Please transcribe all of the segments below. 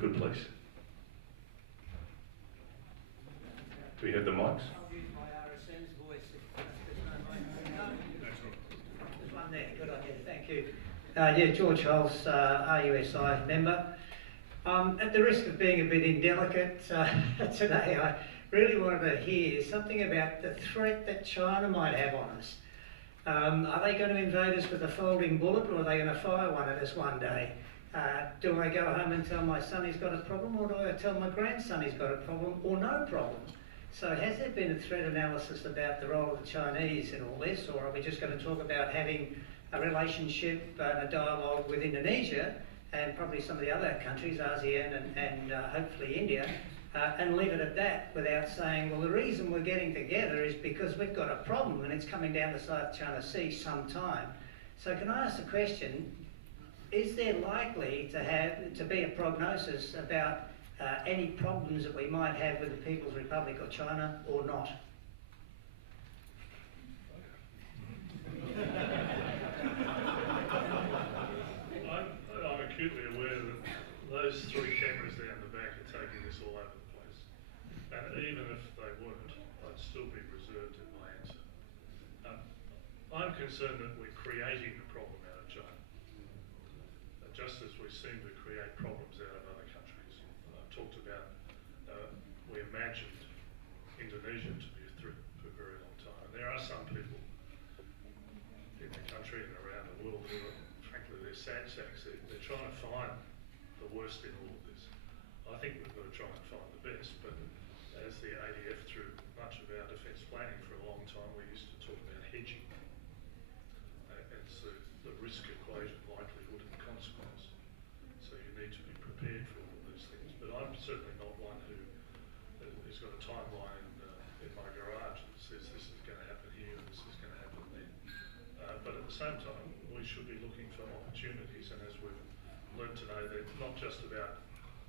we could, please. Do we have the mics? I'll use my RSM's voice if there's no microphone. There's one there. Good idea. Thank you. Yeah, George Hulse, RUSI member. At the risk of being a bit indelicate today, I really wanted to hear something about the threat that China might have on us. Are they going to invade us with a folding bullet, or are they going to fire one at us one day? Do I go home and tell my son he's got a problem, or do I tell my grandson he's got a problem, or no problem? So has there been a threat analysis about the role of the Chinese in all this, or are we just going to talk about having a relationship and a dialogue with Indonesia and probably some of the other countries, ASEAN and hopefully India, and leave it at that without saying, well, the reason we're getting together is because we've got a problem and it's coming down the South China Sea sometime. So can I ask the question, is there likely to be a prognosis about any problems that we might have with the People's Republic of China or not? I'm acutely aware that those three cameras down the back are taking this all over the place. And even if they weren't, I'd still be reserved in my answer. I'm concerned that we're creating a problem out of China, just as we seem to create problems out of other countries. I've talked about, we imagined Indonesia to be a threat for a very long time. And there are some people in the country and around the world who are, frankly, they're sad sacks. They're trying to find the worst in all of this. I think we've got to try and find the best, but as the ADF through much of our defence planning for a long time, we used to talk about hedging. It's the risk equation, likelihood and consequence. So you need to be prepared for all of these things. But I'm certainly not one who has got a timeline in my garage that says this is going to happen here and this is going to happen there. But at the same time, we should be looking for opportunities, and as we've learned today, they're not just about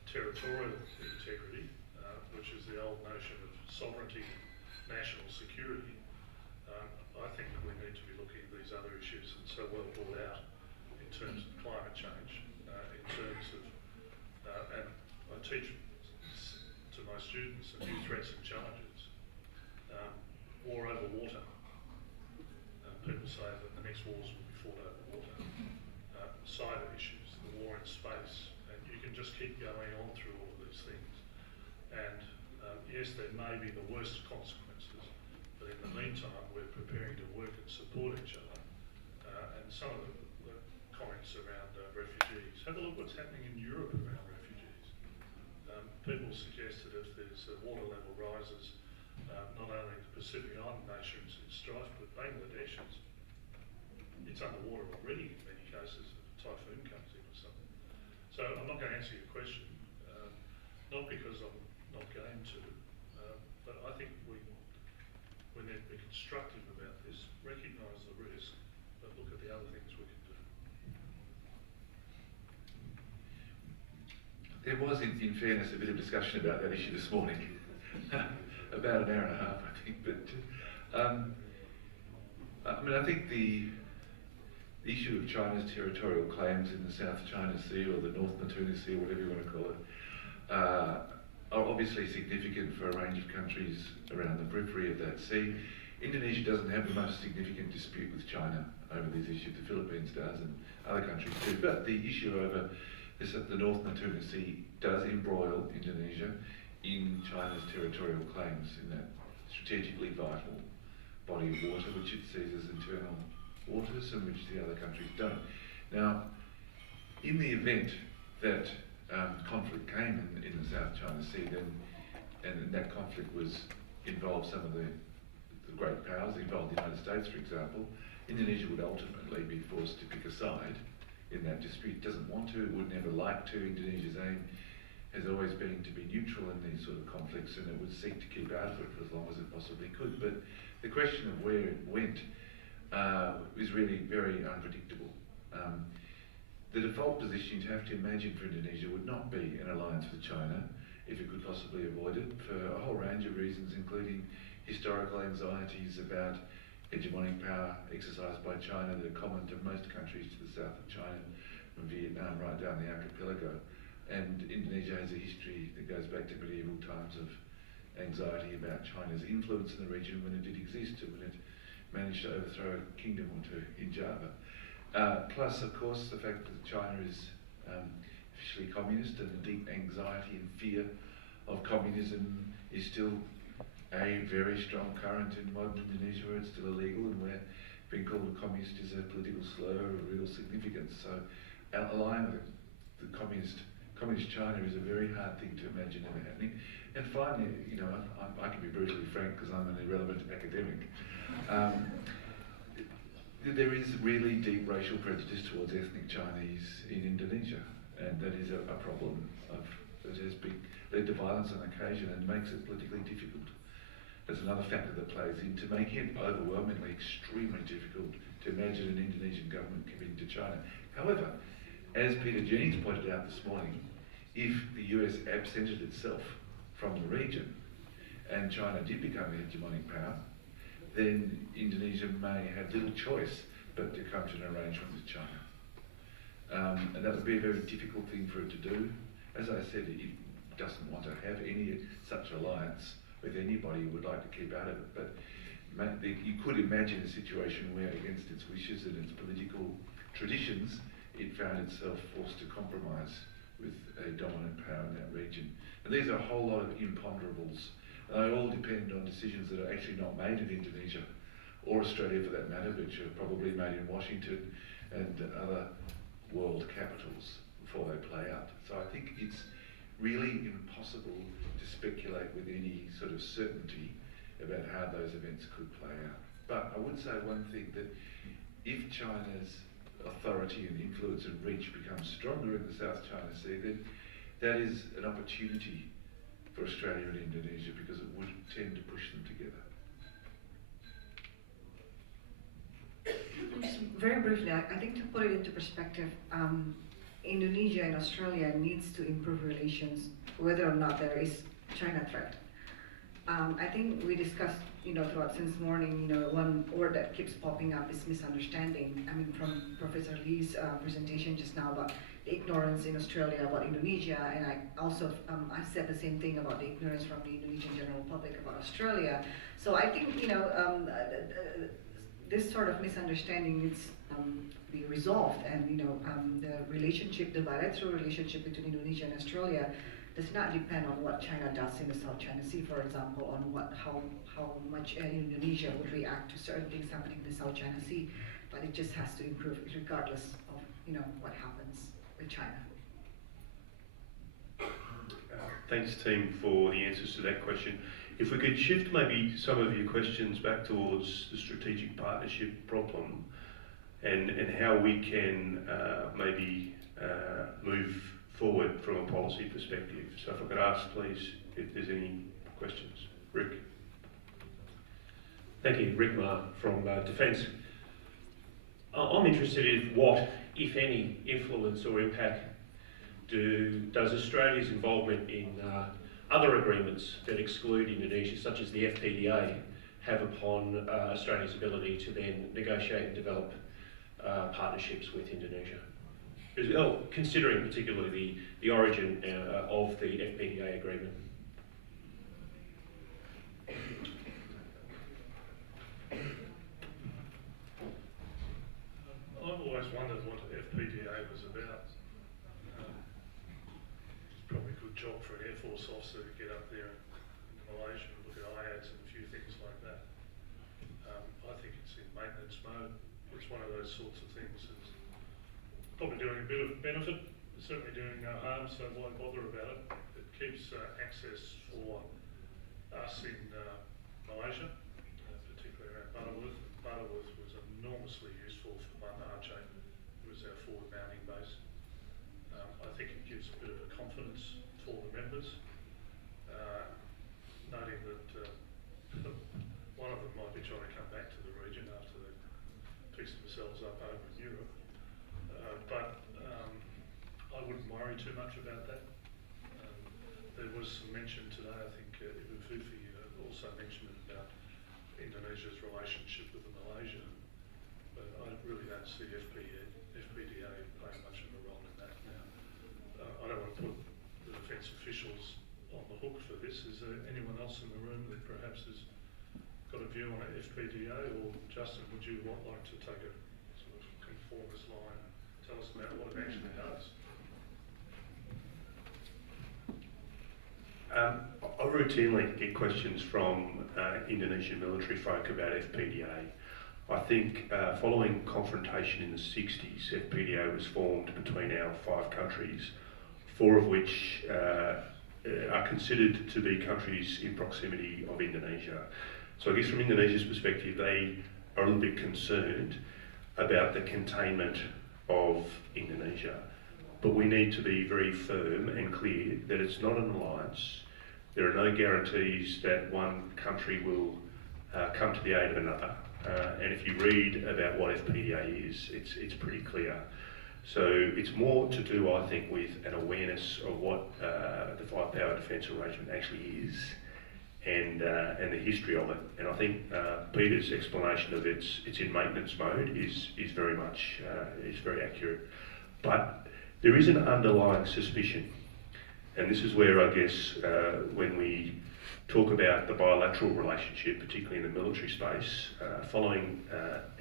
territorial integrity, which is the old notion of sovereignty, national security. I think we need to be looking at these other issues that are so well brought out in terms of climate change, in terms of, and I teach to my students new threats and challenges. War over water. People say that the next wars will be fought over water. Cyber issues, the war in space, and you can just keep going on through all of these things. And yes, there may be the worst consequences, but in the meantime, we're preparing to work and support each other. And some of the comments around refugees. Have a look what's happening in Europe around refugees. People suggest that if there's water level rises, not only the Pacific Island nations in strife, but Bangladesh it's underwater already in many cases if a typhoon comes in or something. So I'm not going to answer your question, not because I'm not going to, but I think we need to be constructive about this, recognise the risk, but look at the other things we can do. There was, in fairness, a bit of discussion about that issue this morning, about an hour and a half, I think. But I mean, I think the issue of China's territorial claims in the South China Sea or the North Natuna Sea, or whatever you want to call it, are obviously significant for a range of countries around the periphery of that sea. Indonesia doesn't have the most significant dispute with China over these issues. The Philippines does, and other countries do. But the issue over the North Natuna Sea does embroil Indonesia in China's territorial claims in that strategically vital body of water, which it sees as internal waters and which the other countries don't. Now, in the event that conflict came in the South China Sea, then, and that conflict involved some of the great powers, involved the United States, for example, Indonesia would ultimately be forced to pick a side in that dispute. It doesn't want to, it would never like to. Indonesia's aim has always been to be neutral in these sort of conflicts, and it would seek to keep out of it for as long as it possibly could. But the question of where it went is really very unpredictable. The default position you'd have to imagine for Indonesia would not be an alliance with China if it could possibly avoid it, for a whole range of reasons, including historical anxieties about hegemonic power exercised by China that are common to most countries to the south of China, from Vietnam right down the archipelago. And Indonesia has a history that goes back to medieval times of anxiety about China's influence in the region when it did exist and when it managed to overthrow a kingdom or two in Java. Plus, of course, the fact that China is officially communist, and the deep anxiety and fear of communism is still a very strong current in modern Indonesia, where it's still illegal and where being called a communist is a political slur of real significance. So aligning with the communist China is a very hard thing to imagine ever happening. And finally, I can be brutally frank because I'm an irrelevant academic. There is really deep racial prejudice towards ethnic Chinese in Indonesia, and that is a problem that has led to violence on occasion and makes it politically difficult. There's another factor that plays into making it overwhelmingly extremely difficult to imagine an Indonesian government committing to China. However, as Peter Jennings pointed out this morning, if the US absented itself from the region and China did become a hegemonic power, then Indonesia may have little choice but to come to an arrangement with China. And that would be a very difficult thing for it to do. As I said, it doesn't want to have any such alliance with anybody who would like to keep out of it. But you could imagine a situation where, against its wishes and its political traditions, it found itself forced to compromise with a dominant power in that region. And these are a whole lot of imponderables. And they all depend on decisions that are actually not made in Indonesia, or Australia for that matter, which are probably made in Washington and other world capitals before they play out. So I think it's really impossible to speculate with any sort of certainty about how those events could play out. But I would say one thing, that if China's authority and influence and reach becomes stronger in the South China Sea, then that is an opportunity for Australia and Indonesia, because it would tend to push them together. Just very briefly, I think to put it into perspective, Indonesia and Australia needs to improve relations whether or not there is China threat. I think we discussed, throughout since morning, one word that keeps popping up is misunderstanding. I mean, from Professor Lee's presentation just now about the ignorance in Australia about Indonesia, and I also I said the same thing about the ignorance from the Indonesian general public about Australia. So I think this sort of misunderstanding needs to be resolved, and the bilateral relationship between Indonesia and Australia does not depend on what China does in the South China Sea, for example, on how much Indonesia would react to certain things happening in the South China Sea, but it just has to improve regardless of what happens with China. Thanks, team, for the answers to that question. If we could shift maybe some of your questions back towards the strategic partnership problem and how we can maybe move forward from a policy perspective. So if I could ask, please, if there's any questions. Rick. Thank you, Rick Ma from Defence. I'm interested in what, if any, influence or impact does Australia's involvement in other agreements that exclude Indonesia, such as the FPDA, have upon Australia's ability to then negotiate and develop partnerships with Indonesia? Considering particularly the origin of the FPDA agreement. I've always wondered what the FPDA was about. It's probably a good job for an Air Force officer to get up there in Malaysia and look at IADs and a few things like that. I think it's in maintenance mode. It's one of those sorts of things that's probably doing a bit of benefit, certainly doing no harm, so why bother about it? It keeps access for us in Malaysia, particularly around Butterworth. Butterworth was enormously useful for Banda Aceh. It was our forward mounting base. I think it gives a bit of a confidence for the members, noting that one of them might be trying to come back to the region after they've fixed themselves up over in Europe. But I wouldn't worry too much about that. There was some mention today, I think Ibn Fufi also mentioned it about Indonesia's relationship with Malaysia, but I really don't see FPDA playing much of a role in that now. I don't want to put hook for this. Is there anyone else in the room that perhaps has got a view on FPDA, or Justin, would you like to take a sort of conformist line and tell us about what it actually does? I routinely get questions from Indonesian military folk about FPDA. I think following confrontation in the 60s, FPDA was formed between our 5 countries, 4 of which are considered to be countries in proximity of Indonesia. So I guess from Indonesia's perspective, they are a little bit concerned about the containment of Indonesia. But we need to be very firm and clear that it's not an alliance. There are no guarantees that one country will come to the aid of another. And if you read about what FPDA is, it's pretty clear. So it's more to do, I think, with an awareness of what the five-power defence arrangement actually is, and the history of it. And I think Peter's explanation of it's in maintenance mode is very much is very accurate. But there is an underlying suspicion, and this is where I guess when we talk about the bilateral relationship, particularly in the military space, following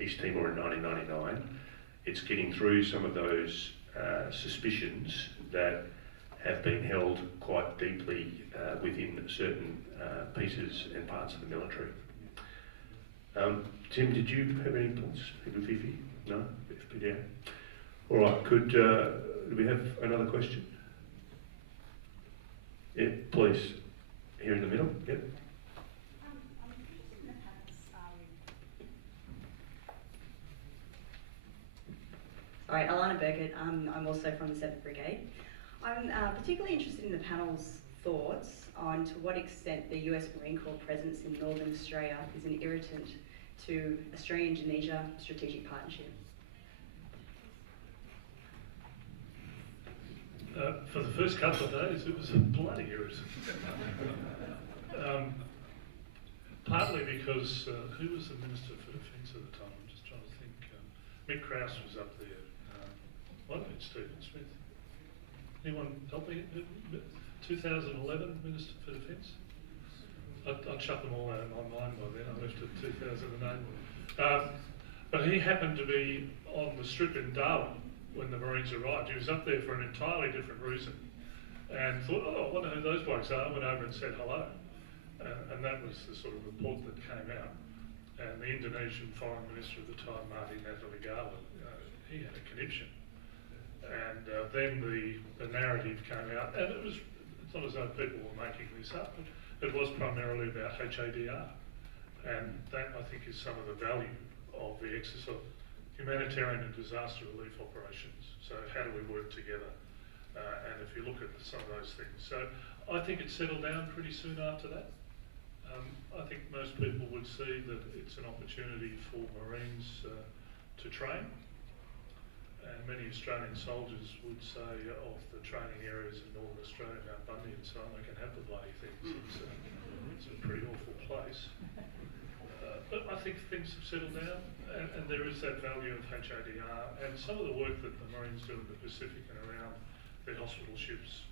East Timor in 1999, it's getting through some of those suspicions that have been held quite deeply within certain pieces and parts of the military. Tim, did you have any points? Fifi? No? FPDA? All right, do we have another question? Yeah, please. Here in the middle, yep. Sorry, Alana Burkett. I'm also from the 7th Brigade. I'm particularly interested in the panel's thoughts on to what extent the US Marine Corps presence in Northern Australia is an irritant to Australia-Indonesia strategic partnership. For the first couple of days, it was a bloody irritant. Partly because, who was the Minister for Defence at the time? I'm just trying to think. Mick Krause was up there. Might have been Stephen Smith. Anyone help me? 2011 Minister for Defence? I'd shut them all out of my mind by then. I left it 2008. But he happened to be on the strip in Darwin when the Marines arrived. He was up there for an entirely different reason, and thought, oh, I wonder who those blokes are. Went over and said hello, and that was the sort of report that came out. And the Indonesian Foreign Minister at the time, Marty Natalegawa, he had a conniption. And then the narrative came out, and it's not as though people were making this up. It was primarily about HADR, and that I think is some of the value of the exercise. Humanitarian and disaster relief operations. So how do we work together? And if you look at some of those things. So I think it settled down pretty soon after that. I think most people would see that it's an opportunity for Marines to train. And many Australian soldiers would say of the training areas in Northern Australia, Mount Bundy and so on, they can have the bloody things. It's a pretty awful place. But I think things have settled down, and there is that value of HADR, and some of the work that the Marines do in the Pacific and around their hospital ships,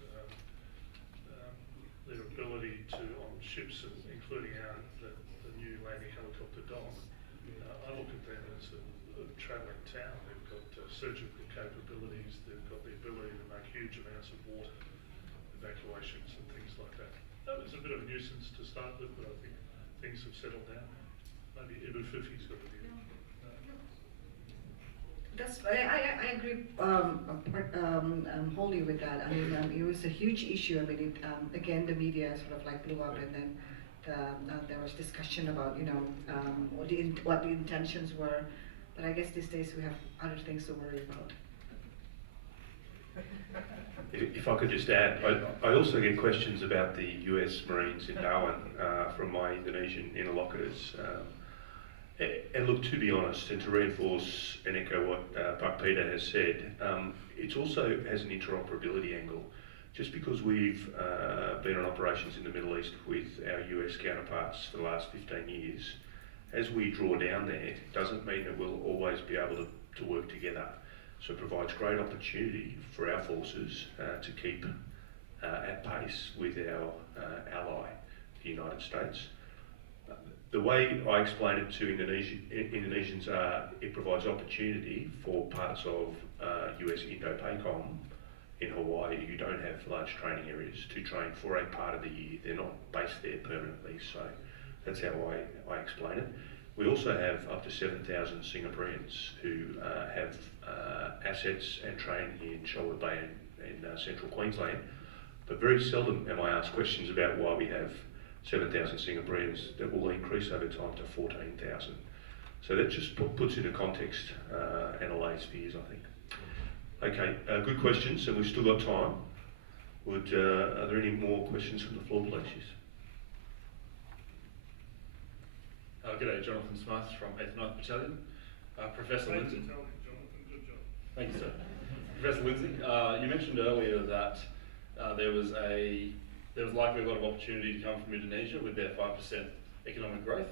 their ability to, on ships, including the new landing helicopter Don, I look at them as a travelling town. They've got surgical capabilities, they've got the ability to make huge amounts of water evacuations and things like that. That was a bit of a nuisance to start with, but I think things have settled down. Maybe Ibu Fifi's got a view. I agree wholly with that. I mean, it was a huge issue. I mean, again, the media sort of like blew up, and then there was discussion about, you know, what the intentions were. But I guess these days we have other things to worry about. If I could just add, I also get questions about the US Marines in Darwin from my Indonesian interlocutors. And look, to be honest, and to reinforce and echo what Buck Peter has said, it also has an interoperability angle. Just because we've been on operations in the Middle East with our US counterparts for the last 15 years, as we draw down there, doesn't mean that we'll always be able to work together. So it provides great opportunity for our forces to keep at pace with our ally, the United States. The way I explain it to Indonesians it provides opportunity for parts of US Indo-PACOM. In Hawaii, you don't have large training areas to train for a part of the year. They're not based there permanently, so that's how I explain it. We also have up to 7,000 Singaporeans who have assets and train in Shoalwater Bay in central Queensland, but very seldom am I asked questions about why we have 7,000 Singaporeans. That will increase over time to 14,000. So that just puts into context and allays fears, I think. Okay, good questions, and we've still got time. Are there any more questions from the floor, please? G'day, Jonathan Smith from 8th 9th Battalion. Professor Lindsay. Jonathan, good job. Thank you, sir. Professor Lindsay, you mentioned earlier that there was likely a lot of opportunity to come from Indonesia with their 5% economic growth.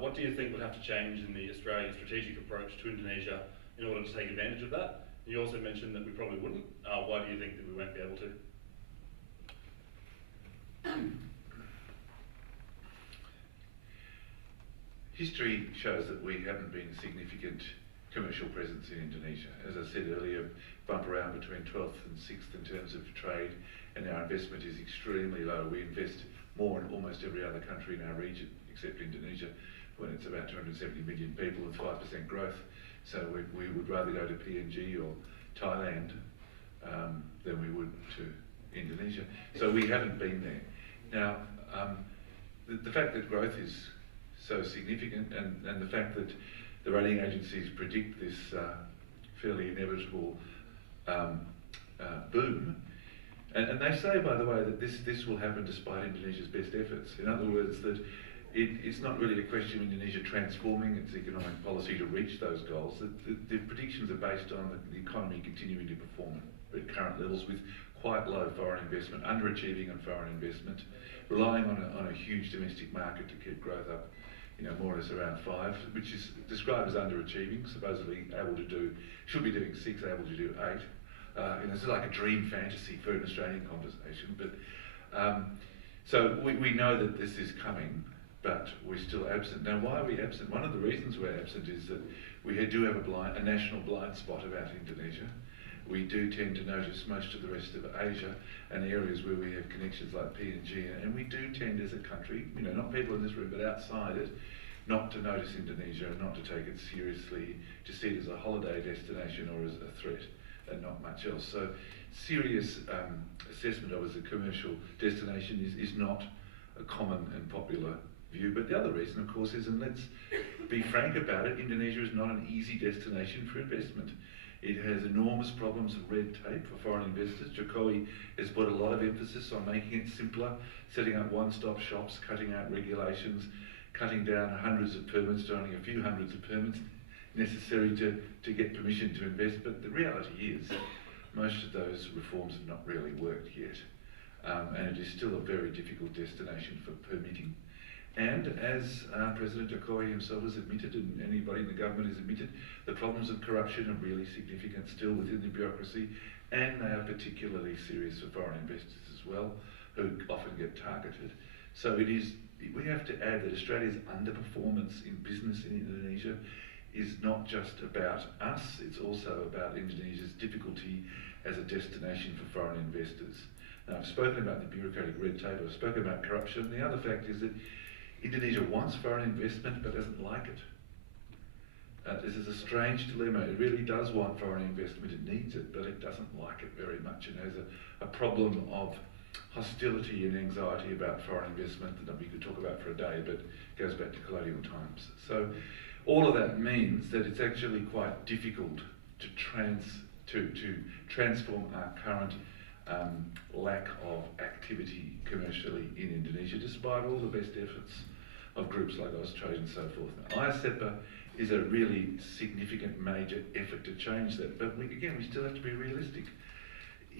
What do you think would have to change in the Australian strategic approach to Indonesia in order to take advantage of that? You also mentioned that we probably wouldn't. Why do you think that we won't be able to? History shows that we haven't been a significant commercial presence in Indonesia. As I said earlier, bump around between 12th and 6th in terms of trade, and our investment is extremely low. We invest more in almost every other country in our region, except Indonesia, when it's about 270 million people with 5% growth. So we would rather go to PNG or Thailand than we would to Indonesia. So we haven't been there. Now, the fact that growth is so significant and the fact that the rating agencies predict this fairly inevitable boom, and they say, by the way, that this will happen despite Indonesia's best efforts. In other words, that it's not really a question of Indonesia transforming its economic policy to reach those goals. The predictions are based on the economy continuing to perform at current levels with quite low foreign investment, underachieving on foreign investment, relying on a huge domestic market to keep growth up, more or less around 5, which is described as underachieving, supposedly should be doing 6, able to do 8. It's like a dream fantasy for an Australian conversation, but so we know that this is coming, but we're still absent. Now, why are we absent? One of the reasons we're absent is that we do have a national blind spot about Indonesia. We do tend to notice most of the rest of Asia and areas where we have connections like PNG, and we do tend as a country, not people in this room, but outside it, not to notice Indonesia and not to take it seriously, to see it as a holiday destination or as a threat and not much else. So serious assessment of it as a commercial destination is not a common and popular view. But the other reason, of course, is, and let's be frank about it, Indonesia is not an easy destination for investment. It has enormous problems of red tape for foreign investors. Jokowi has put a lot of emphasis on making it simpler, setting up one-stop shops, cutting out regulations, cutting down hundreds of permits to only a few hundreds of permits necessary to get permission to invest. But the reality is, most of those reforms have not really worked yet. And it is still a very difficult destination for permitting. And as President Jokowi himself has admitted, and anybody in the government has admitted, the problems of corruption are really significant still within the bureaucracy, and they are particularly serious for foreign investors as well, who often get targeted. So we have to add that Australia's underperformance in business in Indonesia is not just about us, it's also about Indonesia's difficulty as a destination for foreign investors. Now, I've spoken about the bureaucratic red tape, I've spoken about corruption. The other fact is that Indonesia wants foreign investment but doesn't like it. This is a strange dilemma. It really does want foreign investment, it needs it, but it doesn't like it very much, and has a problem of hostility and anxiety about foreign investment that we could talk about for a day, but goes back to colonial times. So all of that means that it's actually quite difficult to transform our current lack of activity commercially in Indonesia, despite all the best efforts of groups like Austrade and so forth. Now, ISEPA is a really significant major effort to change that, but we still have to be realistic.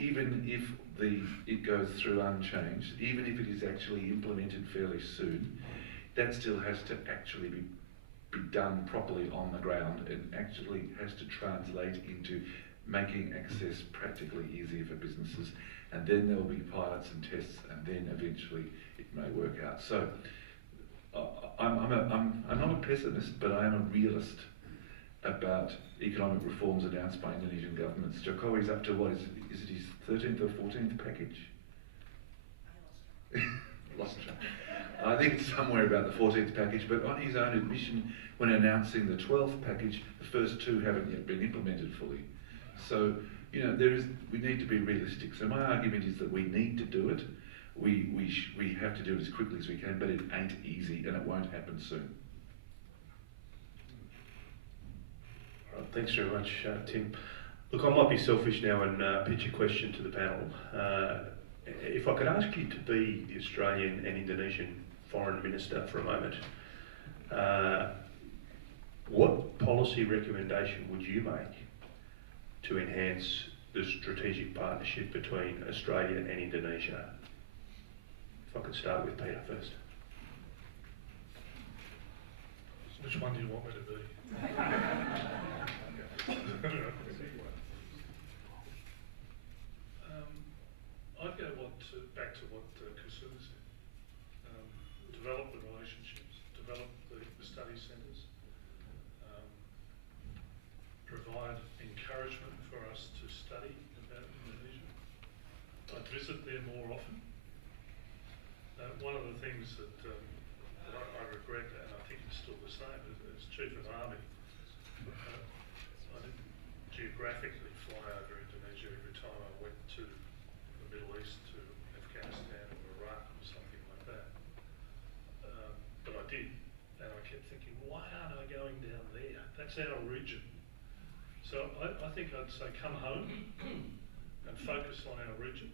Even if it goes through unchanged, even if it is actually implemented fairly soon, that still has to actually be done properly on the ground and actually has to translate into making access practically easier for businesses, and then there will be pilots and tests, and then eventually it may work out. So I'm not a pessimist, but I am a realist about economic reforms announced by Indonesian governments. Jokowi's up to what is it his 13th or 14th package? Lost track. I think it's somewhere about the 14th package, but on his own admission, when announcing the 12th package, the first two haven't yet been implemented fully. So, you know, we need to be realistic. So my argument is that we need to do it. We have to do it as quickly as we can, but it ain't easy and it won't happen soon. Thanks very much, Tim. Look, I might be selfish now and pitch a question to the panel. If I could ask you to be the Australian and Indonesian Foreign Minister for a moment, what policy recommendation would you make to enhance the strategic partnership between Australia and Indonesia? If I could start with Peter first. Which one do you want me to be? I'd go back to what Kusuma said. Develop the relationships, develop the study centres, provide encouragement for us to study about Indonesia. I'd visit there more often. One of the things that I regret, and I think it's still the same, as Chief of Army, I didn't geographically fly over Indonesia every time I went to the Middle East, to Afghanistan or Iraq or something like that. But I did, and I kept thinking, why aren't I going down there? That's our region. So I think I'd say come home and focus on our region,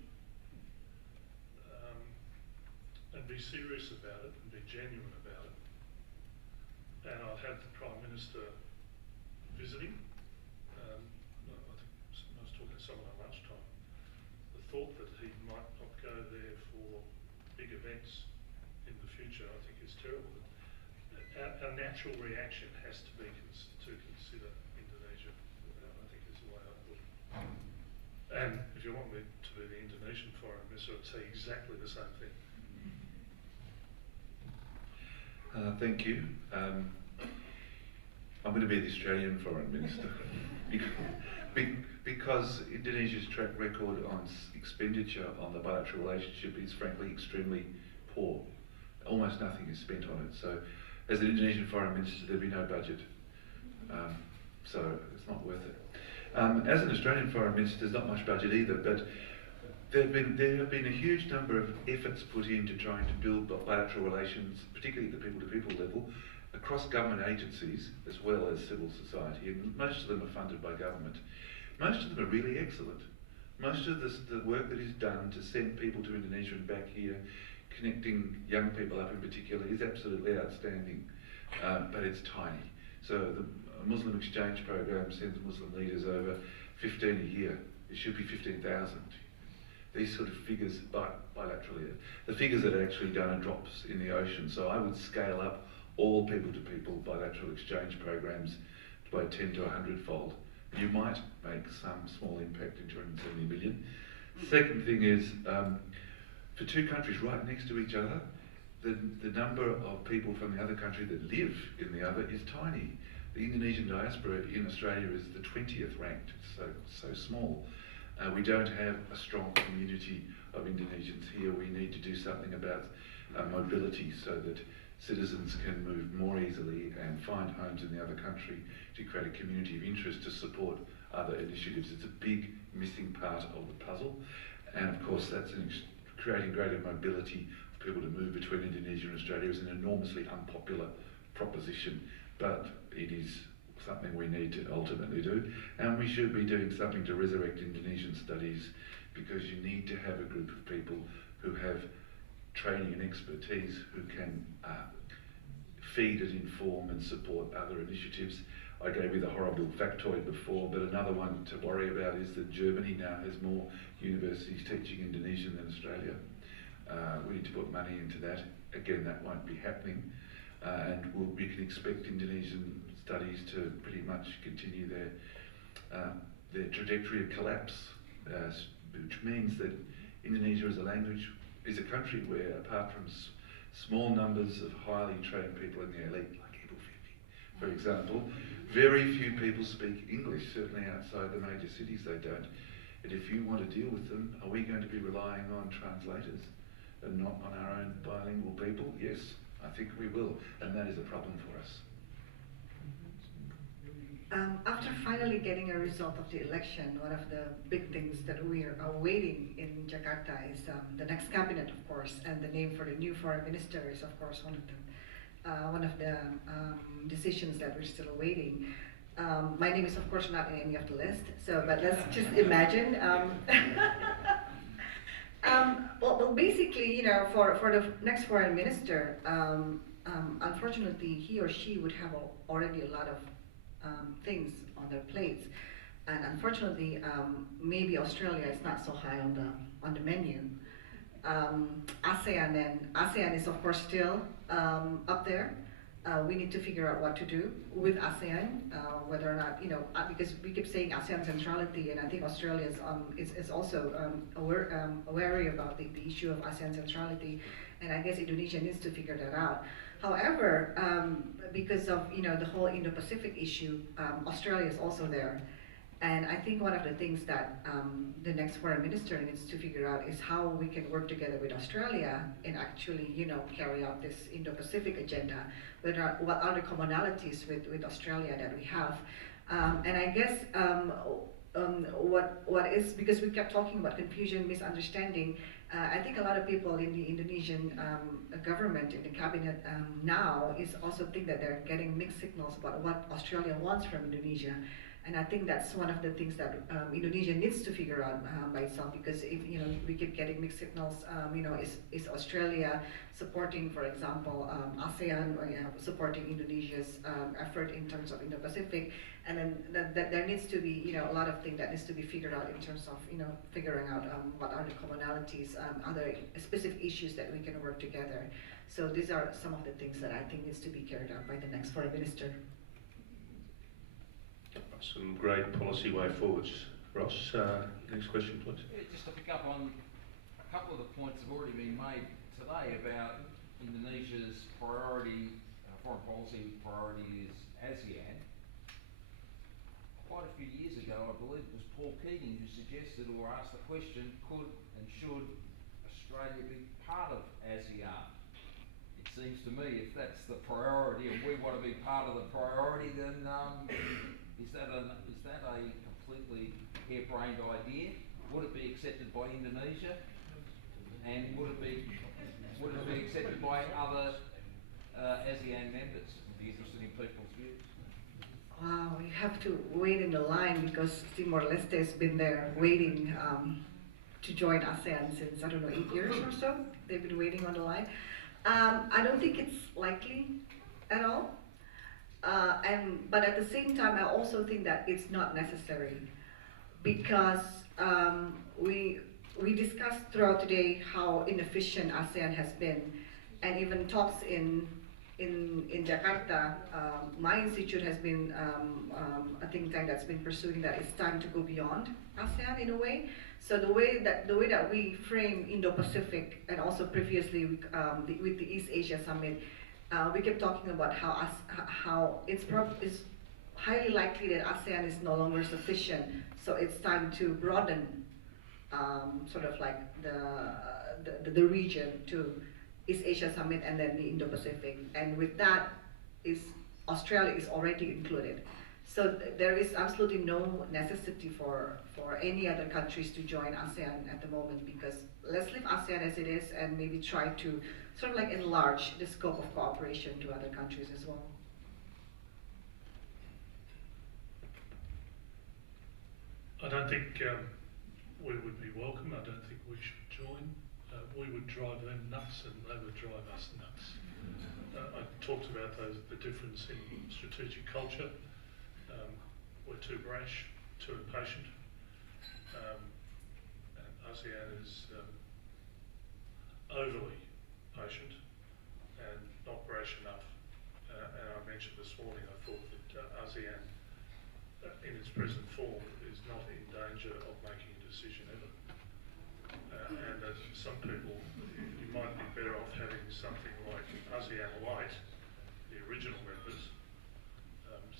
and be serious about it and be genuine about it. And I'll have the Prime Minister visiting. I think I was talking to someone at lunchtime. The thought that he might not go there for big events in the future, I think is terrible. Our natural reaction has to be to consider Indonesia. I think is the way I put it. And if you want me to be the Indonesian Foreign Minister, I'd say exactly the same thing. Thank you. I'm going to be the Australian Foreign Minister because Indonesia's track record on expenditure on the bilateral relationship is frankly extremely poor. Almost nothing is spent on it. So as an Indonesian Foreign Minister, there'd be no budget. So it's not worth it. As an Australian Foreign Minister, there's not much budget either, but there have been a huge number of efforts put into trying to build bilateral relations, particularly at the people-to-people level, across government agencies as well as civil society, and most of them are funded by government. Most of them are really excellent. Most of the work that is done to send people to Indonesia and back here, connecting young people up in particular, is absolutely outstanding, but it's tiny. So the Muslim exchange program sends Muslim leaders over 15 a year. It should be 15,000. These sort of figures bilaterally, the figures that are actually done are drops in the ocean. So I would scale up all people-to-people bilateral exchange programs by 10 to 100-fold. You might make some small impact in 270 million. Second thing is, for two countries right next to each other, the number of people from the other country that live in the other is tiny. The Indonesian diaspora in Australia is the 20th ranked, so small. We don't have a strong community of Indonesians here. We need to do something about mobility so that citizens can move more easily and find homes in the other country to create a community of interest to support other initiatives. It's a big missing part of the puzzle. And of course, that's creating greater mobility for people to move between Indonesia and Australia is an enormously unpopular proposition, but it is something we need to ultimately do, and we should be doing something to resurrect Indonesian studies, because you need to have a group of people who have training and expertise who can feed and inform and support other initiatives. I gave you the horrible factoid before, but another one to worry about is that Germany now has more universities teaching Indonesian than Australia. We need to put money into that. Again, that won't be happening, and we can expect Indonesian studies to pretty much continue their their trajectory of collapse, which means that Indonesia as a language is a country where, apart from small numbers of highly trained people in the elite, like Ibu Fifi, for example, very few people speak English, certainly outside the major cities they don't. And if you want to deal with them, are we going to be relying on translators and not on our own bilingual people? Yes, I think we will, and that is a problem for us. After finally getting a result of the election, one of the big things that we are awaiting in Jakarta is the next cabinet, of course, and the name for the new foreign minister is, of course, one of the decisions that we're still awaiting. My name is, of course, not in any of the list, so, but let's just imagine. Well, basically, you know, for the next foreign minister, unfortunately, he or she would have already a lot of things on their plates, and unfortunately, maybe Australia is not so high on the menu. ASEAN is, of course, still up there. We need to figure out what to do with ASEAN, whether or not, you know, because we keep saying ASEAN centrality, and I think Australia is also wary about the issue of ASEAN centrality, and I guess Indonesia needs to figure that out. However, because of, you know, the whole Indo-Pacific issue, Australia is also there. And I think one of the things that the next foreign minister needs to figure out is how we can work together with Australia and actually, you know, carry out this Indo-Pacific agenda. What are the commonalities with Australia that we have? And I guess what is, because we kept talking about confusion, misunderstanding, I think a lot of people in the Indonesian government, in the cabinet now, is also think that they're getting mixed signals about what Australia wants from Indonesia. And I think that's one of the things that Indonesia needs to figure out by itself, because if, you know, we keep getting mixed signals, you know, is Australia supporting, for example, ASEAN, or, supporting Indonesia's effort in terms of Indo-Pacific, and then that there needs to be, you know, a lot of things that needs to be figured out in terms of, you know, figuring out what are the commonalities, other specific issues that we can work together. So these are some of the things that I think needs to be carried out by the next foreign minister. Some great policy way forwards. Ross, next question, please. Yeah, just to pick up on a couple of the points that have already been made today about Indonesia's priority, foreign policy priority is ASEAN. Quite a few years ago, I believe it was Paul Keating who suggested or asked the question, could and should Australia be part of ASEAN? It seems to me if that's the priority and we want to be part of the priority, then is that a completely harebrained idea? Would it be accepted by Indonesia? And would it be accepted by other ASEAN members? I'd be interested in people's views. Wow, you have to wait in the line because Timor-Leste has been there waiting to join ASEAN since, I don't know, 8 years or so. They've been waiting on the line. I don't think it's likely at all. But at the same time, I also think that it's not necessary, because we discussed throughout today how inefficient ASEAN has been, and even talks in Jakarta. My institute has been a think tank that's been pursuing that it's time to go beyond ASEAN in a way. So the way that we frame Indo-Pacific, and also previously with the East Asia Summit. We kept talking about how it's highly likely that ASEAN is no longer sufficient, so it's time to broaden sort of like the region to East Asia Summit and then the Indo-Pacific, and with that Australia is already included. So there is absolutely no necessity for any other countries to join ASEAN at the moment, because let's leave ASEAN as it is and maybe try to sort of like enlarge the scope of cooperation to other countries as well. I don't think we would be welcome. I don't think we should join. We would drive them nuts and they would drive us nuts. I talked about the difference in strategic culture. We're too brash, too impatient. And ASEAN is overly patient and not brash enough. And I mentioned this morning, I thought that ASEAN in its present form is not danger of making a decision ever. And as some people, you might be better off having something like ASEAN Light, the original members.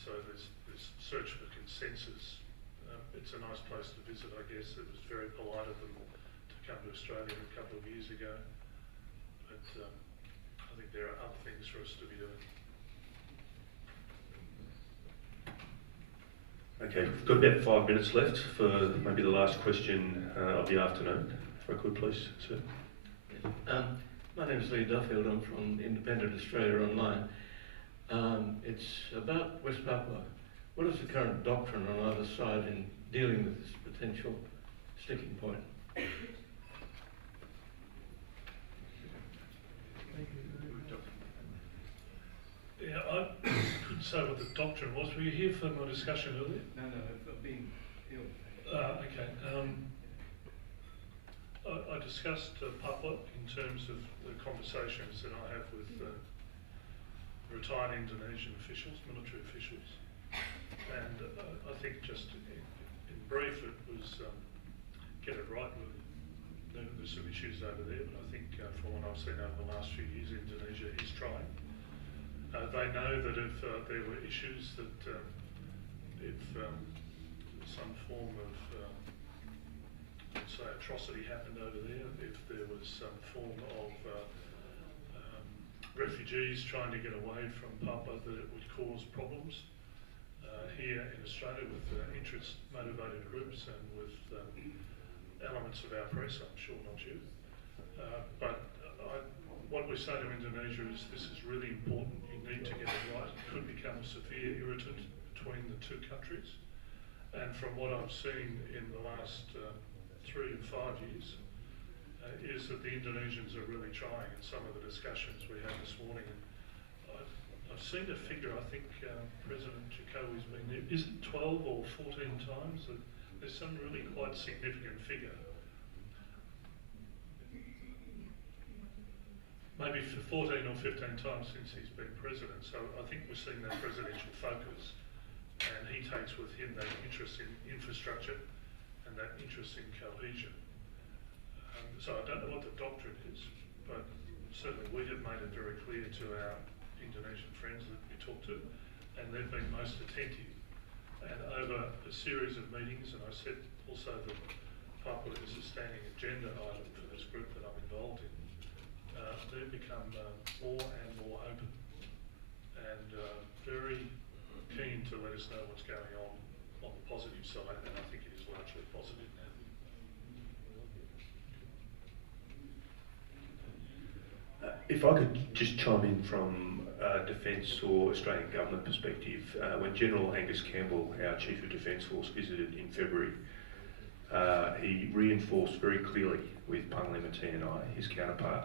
So there's search for consensus. It's a nice place to visit, I guess. It was very polite of them to come to Australia a couple of years ago. But I think there are other things for us to be doing. Okay, we've got about 5 minutes left for maybe the last question of the afternoon. If I could please, sir. My name is Lee Duffield. I'm from Independent Australia Online. It's about West Papua. What is the current doctrine on either side in dealing with this potential sticking point? Yeah, I couldn't say what the doctrine was. Were you here for my discussion earlier? No, I've been ill. Okay. I discussed Papua in terms of the conversations that I have with retired Indonesian officials, military officials. And I think just in brief, it was get it right. There's some issues over there, but I think from what I've seen over the last few years, Indonesia is trying. They know that if there were issues that if some form of let's say atrocity happened over there, if there was some form of refugees trying to get away from Papua, that it would cause problems here in Australia with interest-motivated groups and with elements of our press, I'm sure not you. But what we say to Indonesia is this is really important. You need to get it right. It could become a severe irritant between the two countries. And from what I've seen in the last 3 and 5 years, is that the Indonesians are really trying. And some of the discussions we had this morning, I've seen a figure, I think President Jokowi's been there, is it 12 or 14 times? There's some really quite significant figure. Maybe for 14 or 15 times since he's been president. So I think we're seeing that presidential focus, and he takes with him that interest in infrastructure and that interest in cohesion. So I don't know what the doctrine is, but certainly we have made it very clear to our Indonesian friends that we talk to, and they've been most attentive. And over a series of meetings, and I said also that Papua is a standing agenda item for this group that I'm involved in, they've become more and more open and very keen to let us know what's going on the positive side, and I think it is largely positive now. If I could just chime in from Defence or Australian Government perspective, when General Angus Campbell, our Chief of Defence Force, visited in February, he reinforced very clearly with Panglima TNI, his counterpart,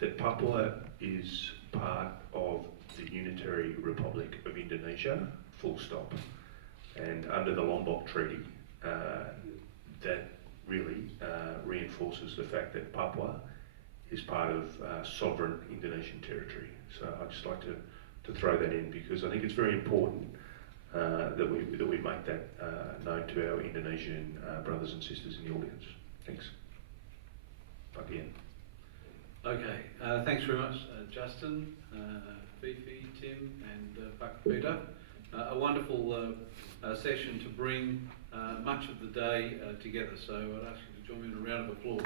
that Papua is part of the Unitary Republic of Indonesia, full stop. And under the Lombok Treaty, that really reinforces the fact that Papua is part of sovereign Indonesian territory. So I'd just like to throw that in because I think it's very important that we make that known to our Indonesian brothers and sisters in the audience. Thanks. Back again. Okay, thanks very much, Justin, Fifi, Tim, and Peter. A wonderful session to bring much of the day together. So I'd ask you to join me in a round of applause.